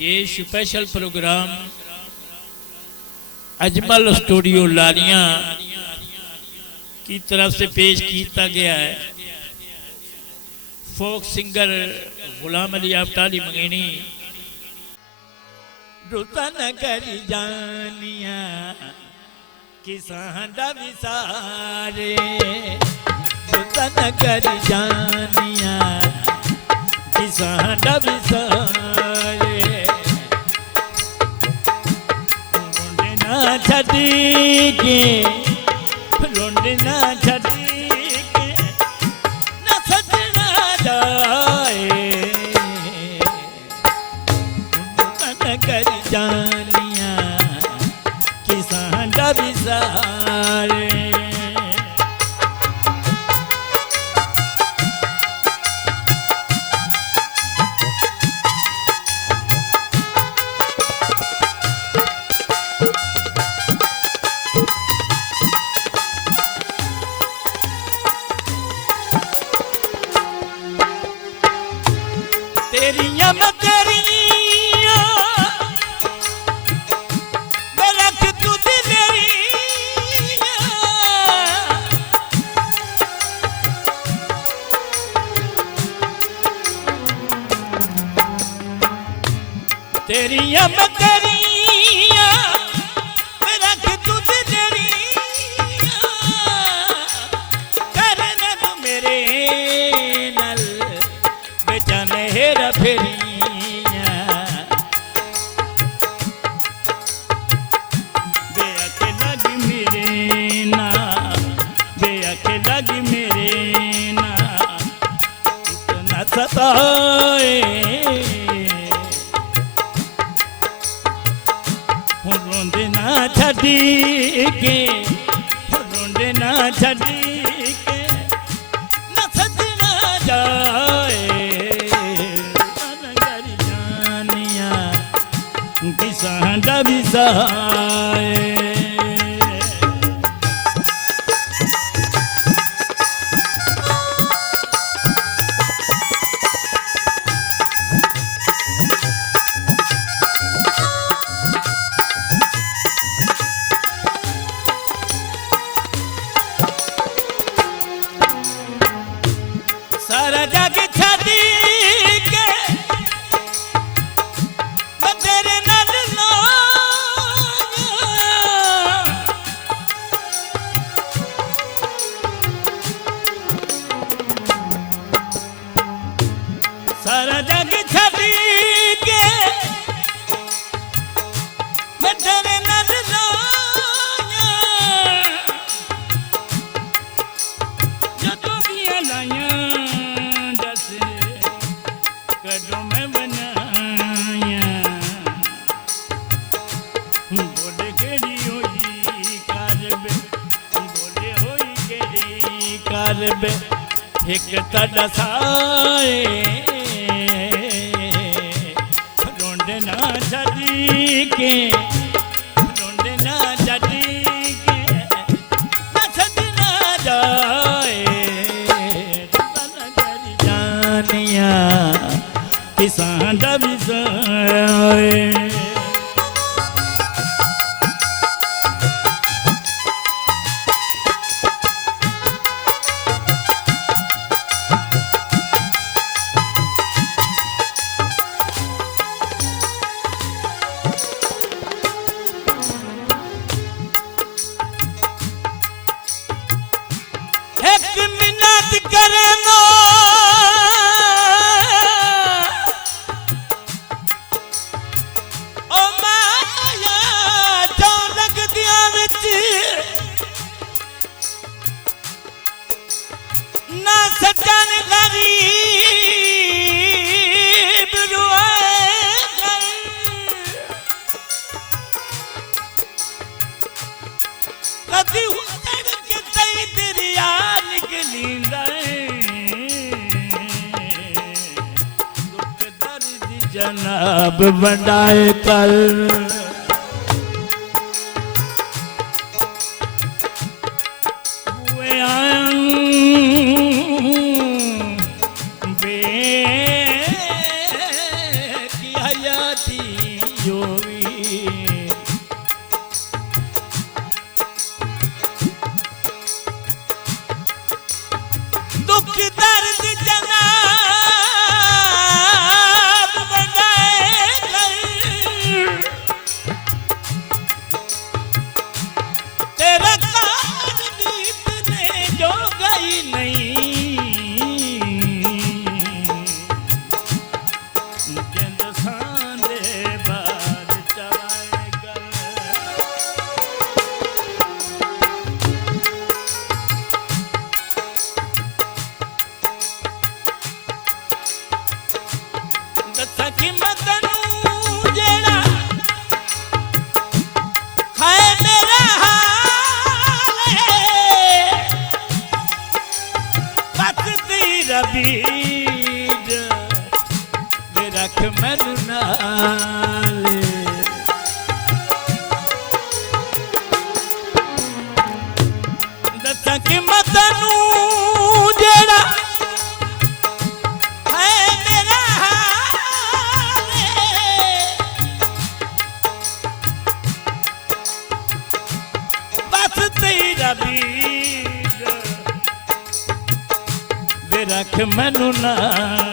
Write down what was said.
ये special programme Ajmal studio लारियां की तरफ से पेश किया गया है। Folk singer Ghulam Ali आफ्ताली मंगेनी। रुतन करी जानिया किसान विसारे, रुतन करी जानिया किसान विसारे। रोंडना छड़ी के, रोंडना छड़ी के न सजना जाए। रुतन करी जानिया किसान विसारे। तेरिया मैं तेरिया मैं रख तुझे मेरिया। तेरिया मैं तेरिया मैं रख तुझे मेरिया। करने तो मेरे नल बेचाने हेरा फेरिया। बेअके लगी मेरे ना, बेअके लगी मेरे ना इतना सताए। रोंदना छड़ी के, रोंदना छड़ी के न सजना जाए। किसान विसारे। सारा जग छड़ी के मैं तेरे नाल सारा जग छड़ी के मैं तेरे नाल जदों दियां लाइयां दस कदों मैं बनाया। बोले केड़ी होई करबे, बोले होई केड़ी करबे एक तड़ा साए। रोंडना छड़ी के, रोंडना छड़ी के न सजना जाए। रुतन करी जानिया किसान विसारे। एक मिनट करे नो ओ माया जो लग दिया विच ना सजन गरीब रुए कर। कदी उतर के तई दरिया निकली दुख दर्द जनाब बढ़ाए कर। बे किया दी होवी दुख दर्द जनाब बनाए गए तेरा काल बीतने जो गई नहीं जिंद सांदे बार चलाए गए दसा कि मदनू जेड़ा खाए मेरा हाल है बस तेरा बीज वे रख मैनू नाल दसा कि मदनू जेड़ा है मेरा हाल है बस तेरा बीज वे रख मैनू नाल